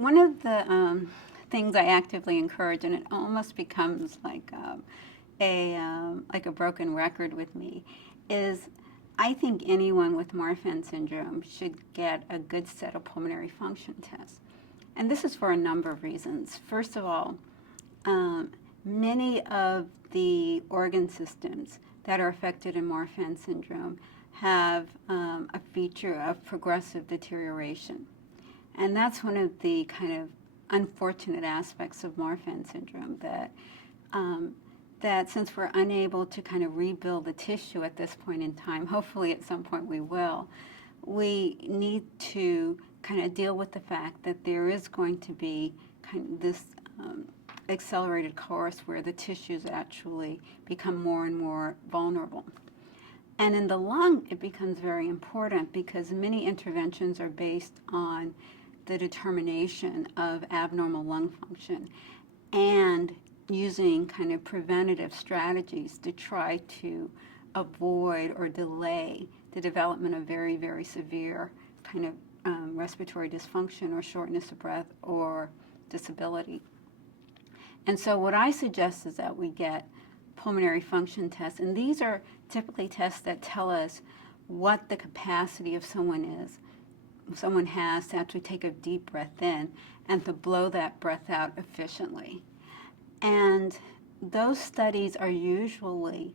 one of the things I actively encourage, and it almost becomes like a broken record with me, is I think anyone with Marfan syndrome should get a good set of pulmonary function tests. And this is for a number of reasons. First of all, many of the organ systems that are affected in Marfan syndrome have a feature of progressive deterioration. And that's one of the kind of unfortunate aspects of Marfan syndrome, that since we're unable to kind of rebuild the tissue at this point in time, hopefully at some point we will, we need to kind of deal with the fact that there is going to be kind of this accelerated course where the tissues actually become more and more vulnerable. And in the lung, it becomes very important because many interventions are based on the determination of abnormal lung function and using kind of preventative strategies to try to avoid or delay the development of very, very severe kind of respiratory dysfunction or shortness of breath or disability. And so what I suggest is that we get pulmonary function tests, and these are typically tests that tell us what the capacity of someone has to actually take a deep breath in and to blow that breath out efficiently. And those studies are usually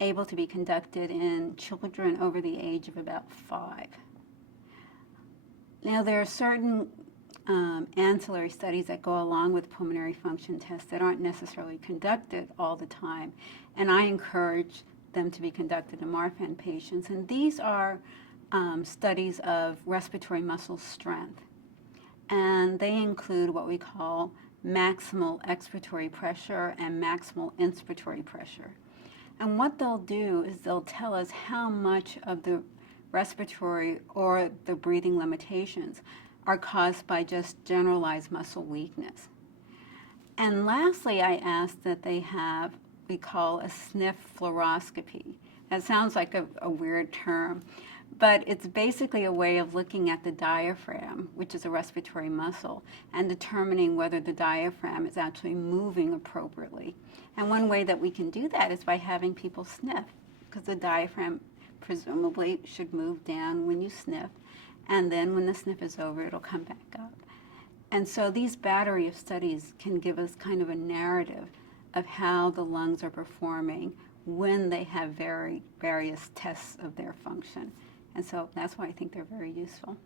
able to be conducted in children over the age of about 5. Now, there are certain ancillary studies that go along with pulmonary function tests that aren't necessarily conducted all the time, and I encourage them to be conducted in Marfan patients. And these are studies of respiratory muscle strength, and they include what we call maximal expiratory pressure and maximal inspiratory pressure. And what they'll do is they'll tell us how much of the respiratory or the breathing limitations are caused by just generalized muscle weakness. And lastly, I ask that they have what we call a sniff fluoroscopy. That sounds like a weird term, but it's basically a way of looking at the diaphragm, which is a respiratory muscle, and determining whether the diaphragm is actually moving appropriately. And one way that we can do that is by having people sniff, because the diaphragm presumably should move down when you sniff, and then when the sniff is over, it'll come back up. And so these battery of studies can give us kind of a narrative of how the lungs are performing when they have various tests of their function. And so that's why I think they're very useful.